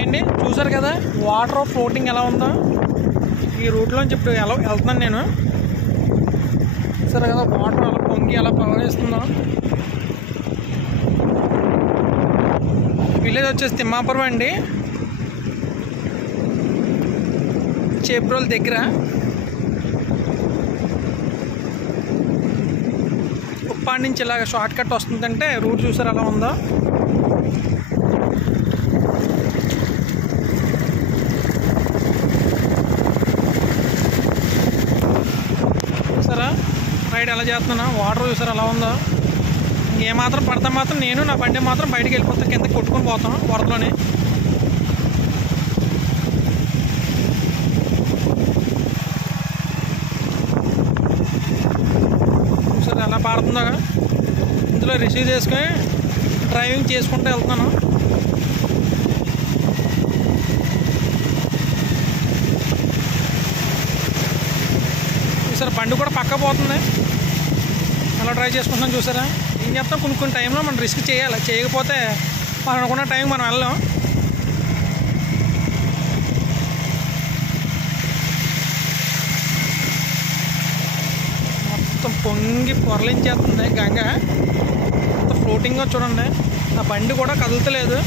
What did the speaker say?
Hi అండి, చూసారు కదా వాటర్ ఫ్లోటింగ్ ఎలా ఉందో. ఈ రూట్లోంచి ఇప్పుడు ఎలా వెళ్తున్నాను నేను. చూసారు కదా వాటర్ అలా పొంగి ఎలా ప్రవహిస్తుందో. విలేజ్ వచ్చేసి తిమ్మాపురం అండి, చేబ్రోల్ దగ్గర. ఉప్పాడి నుంచి ఇలాగ షార్ట్ కట్ వస్తుందంటే రూట్ చూసారు ఎలా ఉందో. చూసారా రైడ్ ఎలా చేస్తున్నా, వాటర్ చూసారు ఎలా ఉందో. ఏమాత్రం పడతా మాత్రం నేను నా బండి మాత్రం బయటికి వెళ్ళిపోతాను, కింద కొట్టుకొని పోతాం వరదలోనే. చూసారు ఎలా పారుతుందో. ఇందులో రిసీవ్ చేసుకొని డ్రైవింగ్ చేసుకుంటూ వెళ్తున్నాను. చూసారా బండి కూడా పక్క పోతుంది, అలా డ్రైవ్ చేసుకుంటున్నాం. చూసారా ఏం చేస్తాం, కొన్ని టైంలో మనం రిస్క్ చేయాలి, చేయకపోతే మనం అనుకున్న టైం మనం వెళ్ళాం. మొత్తం పొంగి పొరలించేస్తుంది గంగ, మొత్తం ఫ్లోటింగ్గా చూడండి. నా బండి కూడా కదులుతలేదు.